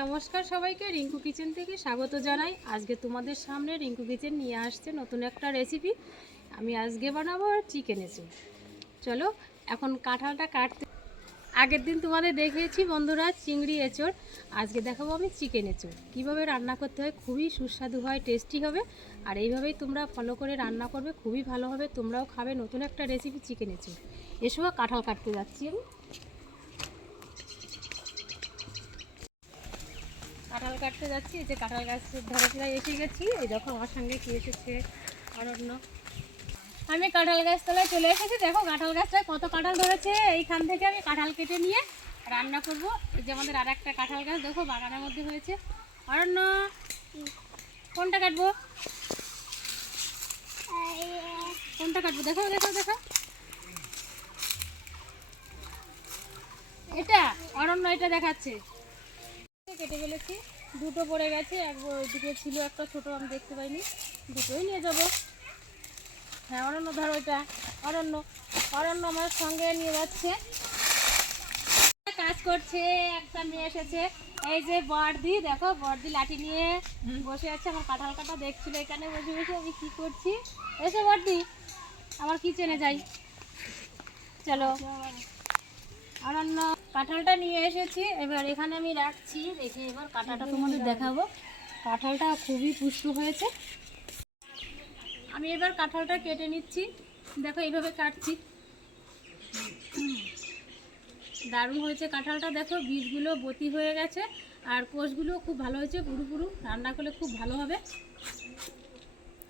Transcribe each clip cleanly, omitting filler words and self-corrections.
নমস্কার সবাইকে, রিঙ্কু কিচেন থেকে স্বাগত জানাই। আজকে তোমাদের সামনে রিঙ্কু কিচেন নিয়ে আসছে নতুন একটা রেসিপি। আমি আজকে বানাবো চিকেন এঁচোড়। চলো এখন কাঁঠালটা কাটতে। আগের দিন তোমাদের দেখিয়েছি বন্ধুরা চিংড়ি এঁচোড়, আজকে দেখাবো আমি চিকেন এঁচোড় কীভাবে রান্না করতে হয়। খুবই সুস্বাদু হয়, টেস্টি হবে। আর এইভাবেই তোমরা ফলো করে রান্না করবে, খুবই ভালো হবে, তোমরাও খাবে। নতুন একটা রেসিপি চিকেন এঁচোড়। এসো কাঁঠাল কাটতে যাচ্ছি আমি। কাঁঠাল কাটতে যাচ্ছি, এই যে কাঁঠাল গাছের ধারে প্রায় এসে গেছি। এই দেখো আমার সঙ্গে কি এসেছে অরণ্য। আমি কাঁঠাল গাছতলায় চলে এসেছি। দেখো কাঁঠাল গাছটায় কত কাঁঠাল ধরেছে। এইখান থেকে আমি কাঁঠাল কেটে নিয়ে রান্না করব। এই যে আমাদের আর একটা কাঁঠাল গাছ দেখো বাগানের মধ্যে হয়েছে। অরণ্য কোনটা কাটবো, কোনটা কাটবো? দেখো দেখো দেখো, এটা অরণ্য এটা দেখাচ্ছে। কেটে ফেলেছি, দুটো পড়ে গেছে, একদিকে ছিল একটা ছোট, আমি দেখতে পাইনি, দুটোই নিয়ে যাবো। হ্যাঁ অরণ্য ধরো এটা। অরণ্য অরণ্য আমার সঙ্গে নিয়ে যাচ্ছে, কাজ করছে। একটা মেয়ে এসেছে, এই যে বড়দি, দেখো বড়দি লাঠি নিয়ে বসে আছে। আমার কাঁঠাল কাটা দেখছিল এখানে বসে বসে আমি কি করছি। এসে বড়দি আমার কিচেনে যাই, চলো। অরণ্য কাঁঠালটা নিয়ে এসেছি, এবার এখানে আমি রাখছি, রেখে এবার কাঁটাটা তোমাদের দেখাবো। কাঁঠালটা খুবই পুষ্ট হয়েছে। আমি এবার কাঁঠালটা কেটে নিচ্ছি, দেখো এইভাবে কাটছি। দারুণ হয়েছে কাঁঠালটা, দেখো বীজগুলো বতি হয়ে গেছে আর কোষগুলো খুব ভালো হয়েছে, পুরু পুরু। রান্না করলে খুব ভালো হবে।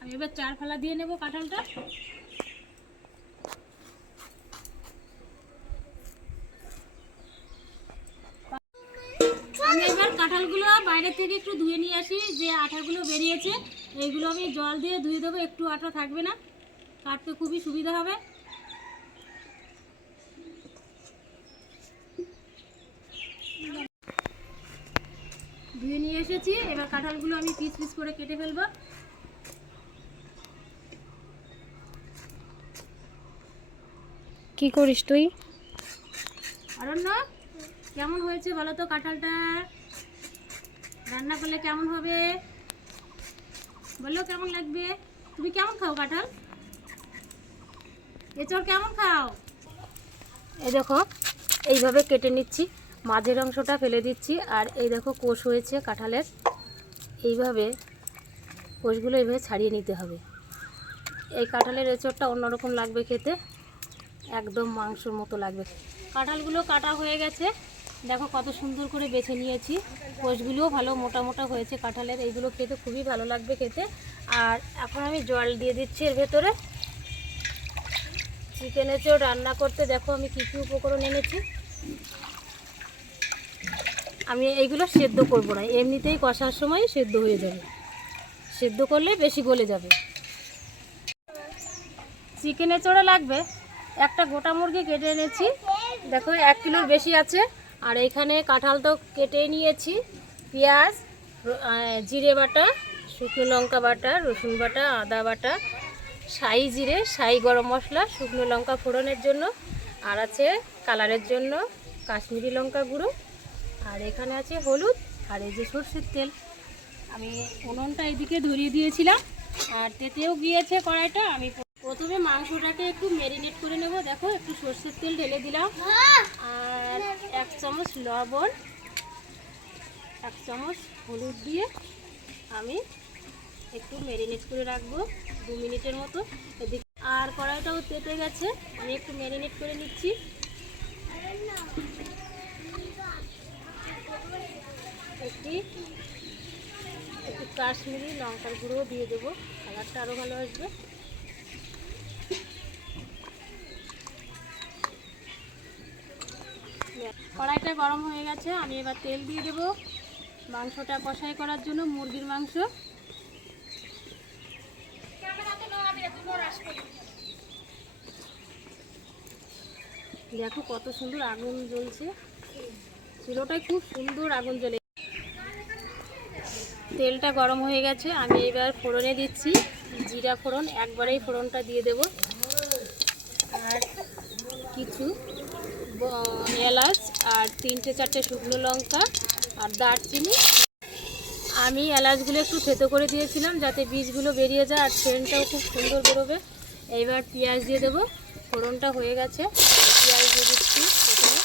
আমি এবার 4 ফালা দিয়ে নেব কাঁঠালটা। আমি এবার কাঁঠালগুলো বাইরে থেকে একটু ধুয়ে নিয়ে আসি, যে আঠাগুলো বেরিয়েছে এইগুলো আমি জল দিয়ে ধুয়ে দেবো, একটু আঠা থাকবে না, কাটতে খুবই সুবিধা হবে। ধুয়ে নিয়ে এসেছি, এবার কাঁঠালগুলো আমি পিস পিস করে কেটে ফেলবো। কি করিস তুই? অরণ্য কেমন হয়েছে বলো তো কাঁঠালটা? রান্না করলে কেমন হবে বলো, কেমন লাগবে? তুমি কেমন খাও কাঁঠাল এঁচোড়, কেমন খাও? এই দেখো এইভাবে কেটে নিচ্ছি, মাঝের অংশটা ফেলে দিচ্ছি। আর এই দেখো কোষ হয়েছে কাঁঠালের, এইভাবে কোষগুলো এইভাবে ছাড়িয়ে নিতে হবে। এই কাঁঠালের এঁচোড়টা অন্যরকম লাগবে খেতে, একদম মাংসর মতো লাগবে। কাঁঠালগুলো কাটা হয়ে গেছে, দেখো কত সুন্দর করে বেছে নিয়েছি। কোষগুলোও ভালো মোটা মোটা হয়েছে কাঁঠালের, এইগুলো খেতে খুবই ভালো লাগবে খেতে। আর এখন আমি জল দিয়ে দিচ্ছি এর ভেতরে। চিকেন এঁচোড় রান্না করতে দেখো আমি কী কী উপকরণ এনেছি। আমি এইগুলো সেদ্ধ করব না, এমনিতেই কষার সময় সেদ্ধ হয়ে যাবে, সেদ্ধ করলে বেশি গলে যাবে। চিকেন এঁচোড়ে লাগবে একটা গোটা মুরগি কেটে এনেছি, দেখো 1 কিলোর বেশি আছে। আর এখানে কাঁঠাল তো কেটে নিয়েছি, পেঁয়াজ, জিরে বাটা, শুকনো লঙ্কা বাটা, রসুন বাটা, আদা বাটা, শাহি জিরে, শাহি গরম মশলা, শুকনো লঙ্কা ফোড়নের জন্য, আর আছে কালারের জন্য কাশ্মীরি লঙ্কা গুঁড়ো, আর এখানে আছে হলুদ, আর এই যে সরষের তেল। আমি উনুনটা এদিকে ধরিয়ে দিয়েছিলাম, আর তেতেও গিয়েছে কড়াইটা। আমি প্রথমে মাংসটাকে একটু ম্যারিনেট করে নেব। দেখো একটু সরষের তেল ঢেলে দিলাম, আর 1 চামচ লবণ, 1 চামচ হলুদ দিয়ে আমি একটু ম্যারিনেট করে রাখবো 2 মিনিটের মতো। এদিকে আর কড়াইটাও তেতে গেছে, আমি একটু ম্যারিনেট করে নিচ্ছি। একটু কাশ্মীরি লঙ্কার গুঁড়ো দিয়ে দেবো, কালারটা আরও ভালো আসবে। কড়াইটা গরম হয়ে গেছে, আমি এবার তেল দিয়ে দেবো মাংসটা কষাই করার জন্য, মুরগির মাংস। দেখো কত সুন্দর আগুন জ্বলছে, চুলোটায় খুব সুন্দর আগুন জ্বলে। তেলটা গরম হয়ে গেছে, আমি এবার ফোড়নে দিচ্ছি জিরা ফোড়ন, একবারেই ফোড়নটা দিয়ে দেব। আর কিছু এলাচ আর 3-4টে শুকনো লঙ্কা, আর দারচিনি। আমি এলাচগুলো একটু থেতো করে দিয়েছিলাম যাতে বীজগুলো বেরিয়ে যায় আর সেন্টটাও খুব সুন্দর বেরোবে। এইবার পেঁয়াজ দিয়ে দেবো। ফোড়নটা হয়ে গেছে, পেঁয়াজ দিয়ে দিচ্ছি প্রথমে।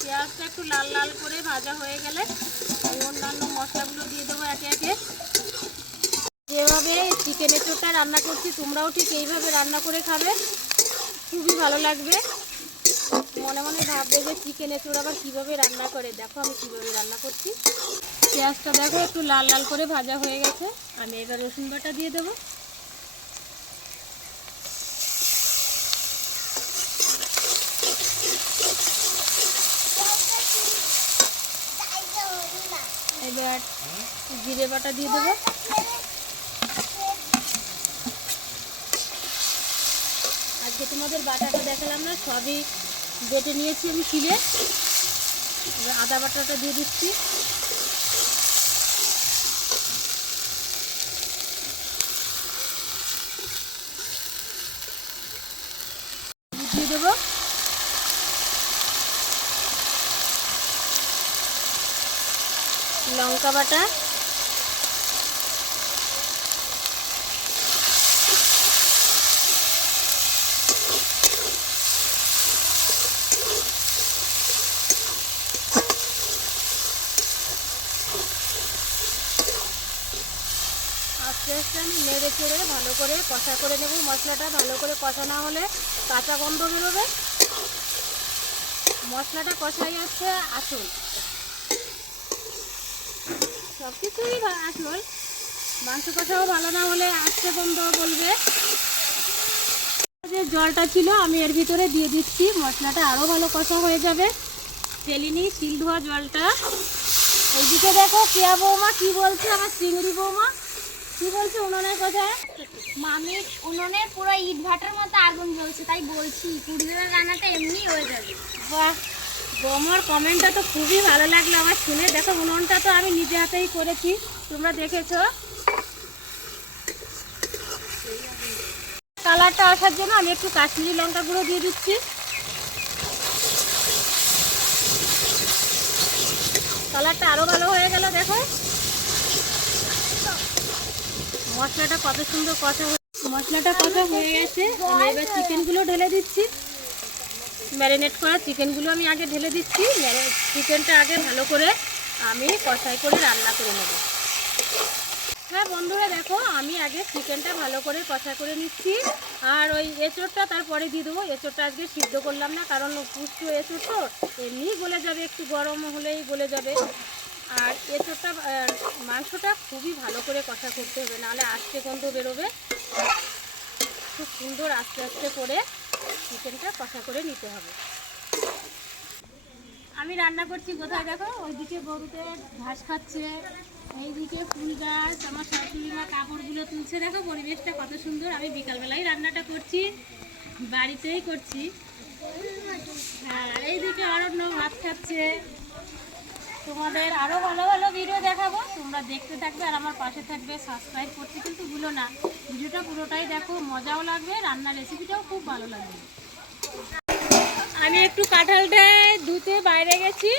পেঁয়াজটা একটু লাল লাল করে ভাজা হয়ে গেলে অন্যান্য মশলাগুলো দিয়ে দেবো একে একে। যেভাবে চিকেন এঁচোড়টা রান্না করছি তোমরাও ঠিক এইভাবে রান্না করে খাবে, খুবই ভালো লাগবে। মনে মনে ভাববে যে চিকেন এঁচোড় আবার কীভাবে রান্না করে। দেখো আমি কীভাবে রান্না করছি। পেঁয়াজটা দেখো একটু লাল লাল করে ভাজা হয়ে গেছে। আমি এবার রসুন বাটা দিয়ে দেবো। এবার জিরে বাটা দিয়ে দেবো। আজকে তোমাদের বাটাটা দেখালাম না, সবই বেটে নিয়েছি আমি শিলে। এবার আদা বাটাটা দিয়ে দিচ্ছি। দিয়ে দেবো। লঙ্কা বাটা, আস্তে আস্তে আমি নেড়ে চেড়ে ভালো করে কষা করে নেব। মশলাটা ভালো করে কষা না হলে কাঁচা গন্ধ বেরোবে। মশলাটা কষাই হচ্ছে আসল, সব কিছুই আসল। মাংস কষাও ভালো না হলে আস্তে গন্ধ বলবে। যে জলটা ছিল আমি এর ভিতরে দিয়ে দিচ্ছি, মশলাটা আরও ভালো কষা হয়ে যাবে। ফেলিনি শিল ধোয়া জলটা। এইদিকে দেখো কেয়া বৌমা কি বলছে, আমার চিংড়ি বৌমা কি বলছে উনুনের কথায়। মামি উনুনে পুরো ইট ভাটার মতো আগুন জ্বলছে, তাই বলছি কুড়িবেলার রান্নাটা এমনি হয়ে যাবে। বাহ, বৌমার কমেন্টটা তো খুবই ভালো লাগলো আমার শুনে। দেখো উনুনটা তো আমি নিজে হাতেই করেছি, তোমরা দেখেছো। কালারটা আসার জন্য আমি একটু কাশ্মীরি লঙ্কা গুঁড়ো দিয়ে দিচ্ছি। কালারটা আরও ভালো হয়ে গেল। দেখো মশলাটা কত সুন্দর কষা মশলাটা কষা হয়ে গেছে। আমি এবার চিকেনগুলো ঢেলে দিচ্ছি। ম্যারিনেট করা চিকেনগুলো আমি আগে ঢেলে দিচ্ছি। চিকেনটা আগে ভালো করে আমি কষাই করে রান্না করে নেব। হ্যাঁ বন্ধুরা দেখো আমি আগে চিকেনটা ভালো করে কষা করে নিচ্ছি। আর ওই এঁচোড়টা তারপরে দিয়ে দেবো। এঁচোড়টা আজকে সিদ্ধ করলাম না, কারণ পুষ্ট এঁচোড় তো এমনিই গলে যাবে, একটু গরম হলেই গলে যাবে। আর এঁচোড়টা মাংসটা খুবই ভালো করে কষা করতে হবে, নাহলে আস্তে গন্ধ বেরোবে। খুব সুন্দর আস্তে আস্তে করে চিকেনটা কষা করে নিতে হবে। আমি রান্না করছি কোথায় দেখো, ওইদিকে গরুতে ঘাস খাচ্ছে, এইদিকে ফুল গাছ, আমার শাশুড়ি মা কাপড়গুলো তুলছে। দেখো পরিবেশটা কত সুন্দর। আমি বিকালবেলায় রান্নাটা করছি, বাড়িতেই করছি। হ্যাঁ এইদিকে অরণ্য ভাত খাচ্ছে। তোমাদের আরও ভালো ভালো ভিডিও দেখাবো, তোমরা দেখতে থাকবে আর আমার পাশে থাকবে। সাবস্ক্রাইব করতে কিন্তু ভুলো না। ভিডিওটা পুরোটাই দেখো, মজাও লাগবে, রান্নার রেসিপিটাও খুব ভালো লাগবে। আমি একটু কাঁঠালটা ধুতে বাইরে গেছি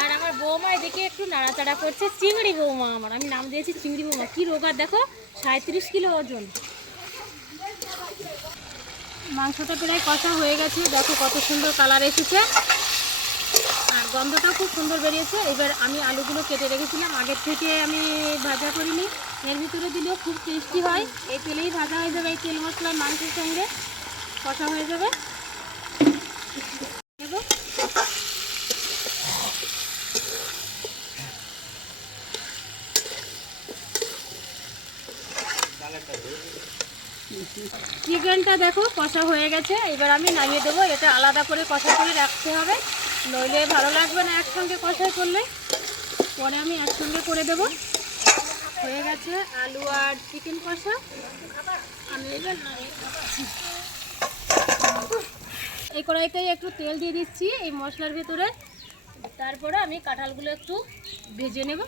আর আমার বৌমা এদিকে একটু নাড়াচাড়া করছে। চিংড়ি বৌমা আমার, আমি নাম দিয়েছি চিংড়ি বৌমা। কি রোগা দেখো, 37 কিলো ওজন। মাংসটা প্রায় কষা হয়ে গেছে, দেখো কত সুন্দর কালার এসেছে আর গন্ধটাও খুব সুন্দর বেরিয়েছে। এবার আমি আলুগুলো কেটে রেখেছিলাম আগের থেকে, আমি ভাজা করিনি। এর ভিতরে দিলেও খুব টেস্টি হয়। এই তেলেই ভাজা হয়ে যাবে, এই তেল মশলা মাংসের সঙ্গে কষা হয়ে যাবে। দেখো চিকেনটা দেখো কষা হয়ে গেছে। এবার আমি নামিয়ে দেবো। এটা আলাদা করে কষা করে রাখতে হবে, নইলে ভালো লাগবে না একসঙ্গে কষাই করলে। পরে আমি একসঙ্গে করে দেবো। হয়ে গেছে আলু আর চিকেন কষা। আমি এবার এই কড়াইতে একটু তেল দিয়ে দিচ্ছি এই মশলার ভেতরে। তারপরে আমি কাঁঠালগুলো একটু ভেজে নেব।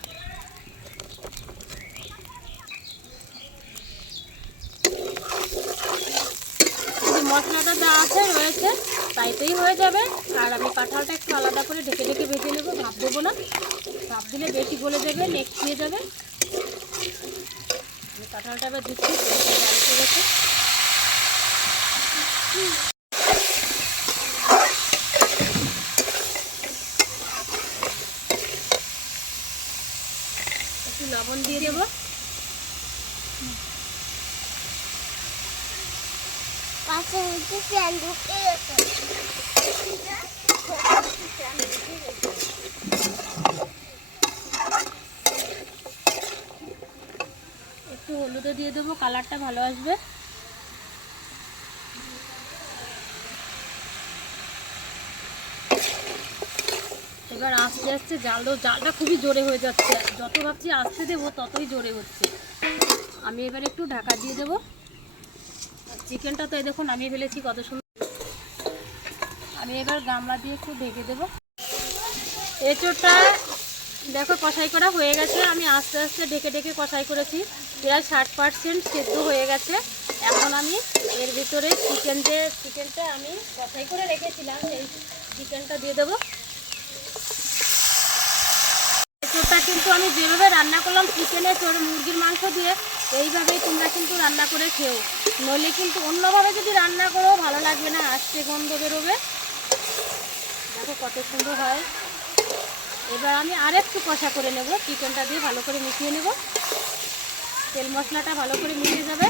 মশলাটা যা আছে রয়েছে তাইতেই হয়ে যাবে। আর আমি কাঁঠালটা একটু আলাদা করে ঢেকে ঢেকে ভেজে নেবো, ভাপ দেবো না, ভাপ দিলে বেশি গলে যাবে, নেকড়িয়ে যাবে। আমি কাঁঠালটা এবার দিচ্ছি, জাল করে গেছে। একটু লবণ দিয়ে দেবো। পাশে নিচে ফ্যান ঢুকে গেছে। একটু হলুদও দিয়ে দেবো, কালারটা ভালো আসবে। এবার আস্তে আস্তে জাল দেবো, জালটা খুবই জোরে হয়ে যাচ্ছে, যত ভাবছি আস্তে দেবো ততই জোরে হচ্ছে। আমি এবার একটু ঢাকা দিয়ে দেবো। চিকেনটা তো এই দেখুন নামিয়ে ফেলেছি কত সুন্দর। আমি এবার গামলা দিয়ে একটু ঢেকে দেবো। এঁচোড়টা দেখো কষাই করা হয়ে গেছে, আমি আস্তে আস্তে ঢেকে ঢেকে কষাই করেছি, প্রায় 60% সেদ্ধ হয়ে গেছে। এখন আমি এর ভিতরে চিকেনটা আমি কষাই করে রেখেছিলাম, এই চিকেনটা দিয়ে দেবো। এঁচোড়টা কিন্তু আমি যেভাবে রান্না করলাম চিকেনের চোর মুরগির মাংস দিয়ে, এইভাবেই তোমরা কিন্তু রান্না করে খেও, নইলে কিন্তু অন্যভাবে যদি রান্না করো ভালো লাগবে না, আস্তে গন্ধ বেরোবে। দেখো কত সুন্দর হয়। এবার আমি আরেকটু কষা করে নেব, চিকেনটা দিয়ে ভালো করে মিশিয়ে নেব, তেল মশলাটা ভালো করে মিশে যাবে।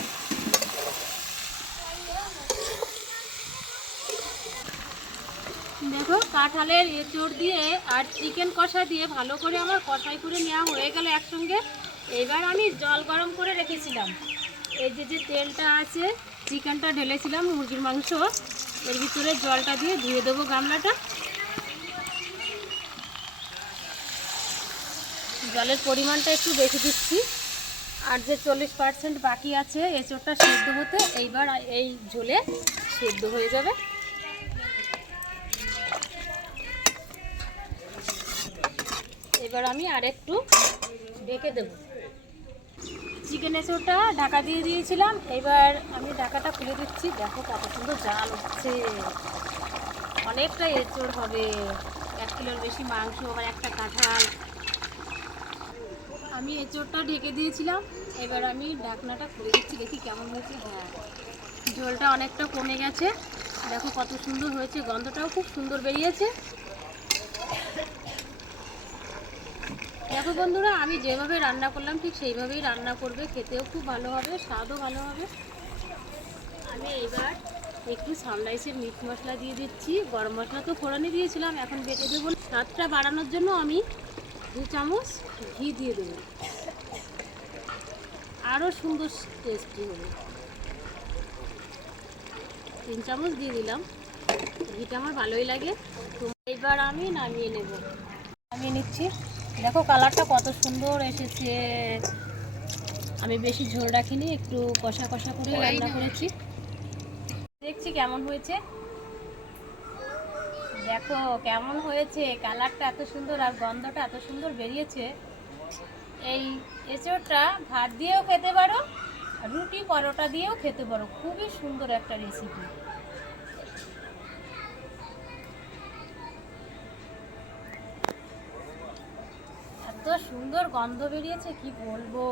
দেখো কাঁঠালের এঁচোড় দিয়ে আর চিকেন কষা দিয়ে ভালো করে আমার কষাই করে নেওয়া হয়ে গেল একসঙ্গে। এবার আমি জল গরম করে রেখেছিলাম, এই যে তেলটা আছে, চিকেনটা ঢেলেছিলাম মুরগির মাংস, এর ভিতরে জলটা দিয়ে ধুয়ে দেবো গামলাটা। জলের পরিমাণটা একটু বেশি দিচ্ছি, আর যে 40% বাকি আছে এঁচোড়টা সেদ্ধ হতে, এইবার এই ঝোলে সেদ্ধ হয়ে যাবে। এবার আমি আরেকটু ঢেকে দেব। চিকেন এঁচোড়টা ঢাকা দিয়ে দিয়েছিলাম, এবার আমি ঢাকাটা খুলে দিচ্ছি। দেখো কত সুন্দর জাল হচ্ছে, অনেকটা এঁচোড় হবে, 1 কিলোর বেশি মাংস, আবার একটা কাঁঠাল। আমি এঁচোড়টা ঢেকে দিয়েছিলাম, এবার আমি ঢাকনাটা খুলে দিচ্ছি, দেখি কেমন হয়েছে। হ্যাঁ, ঝোলটা অনেকটা কমে গেছে, দেখো কত সুন্দর হয়েছে, গন্ধটাও খুব সুন্দর বেরিয়েছে। দেখো বন্ধুরা, আমি যেভাবে রান্না করলাম ঠিক সেইভাবেই রান্না করবে, খেতেও খুব ভালো হবে, স্বাদও ভালো হবে। আমি এবার একটু সানরাইসের মিট মশলা দিয়ে দিচ্ছি, গরম মশলা তো ফোড়নে দিয়েছিলাম, এখন বেটে দেবো। স্বাদটা বাড়ানোর জন্য আমি 2 চামচ ঘি দিয়ে দেবো, আরও সুন্দর টেস্টি হবে। 3 চামচ দিয়ে দিলাম, ঘিটা আমার ভালোই লাগে। তো এবার আমি নামিয়ে নেব, নামিয়ে নিচ্ছি। দেখো কালারটা কত সুন্দর এসেছে, আমি বেশি ঝোল রাখিনি, একটু কষা কষা করে রান্না করেছি। দেখছি কেমন হয়েছে, দেখো কেমন হয়েছে, কালারটা এত সুন্দর আর গন্ধটা এত সুন্দর বেরিয়েছে। এই এঁচোড়টা ভাত দিয়েও খেতে পারো, রুটি পরোটা দিয়েও খেতে পারো, খুবই সুন্দর একটা রেসিপি। এত সুন্দর গন্ধ বেরিয়েছে কি বলবো,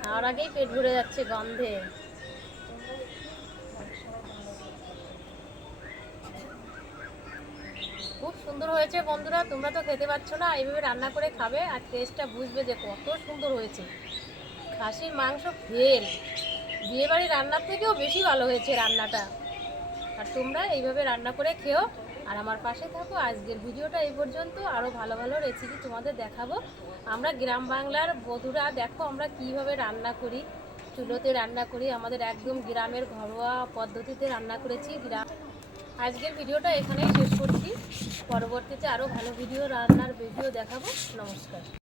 খাওয়ার আগেই পেট ভরে যাচ্ছে গন্ধে। খুব সুন্দর হয়েছে বন্ধুরা, তোমরা তো খেতে পাচ্ছ না, এইভাবে রান্না করে খাবে আর টেস্টটা বুঝবে যে কত সুন্দর হয়েছে। খাসির মাংস ফেল, বিয়েবাড়ির রান্নার থেকেও বেশি ভালো হয়েছে রান্নাটা। আর তোমরা এইভাবে রান্না করে খেও আর আমার পাশে থাকো। আজকের ভিডিওটা এই পর্যন্ত, আরও ভালো ভালো রেসিপি তোমাদের দেখাবো। আমরা গ্রাম বাংলার বধূরা, দেখো আমরা কিভাবে রান্না করি, চুলোতে রান্না করি, আমাদের একদম গ্রামের ঘরোয়া পদ্ধতিতে রান্না করেছি। আজকের ভিডিওটা এখানেই শেষ করছি, পরবর্তীতে আরও ভালো রান্নার ভিডিও দেখাবো। নমস্কার।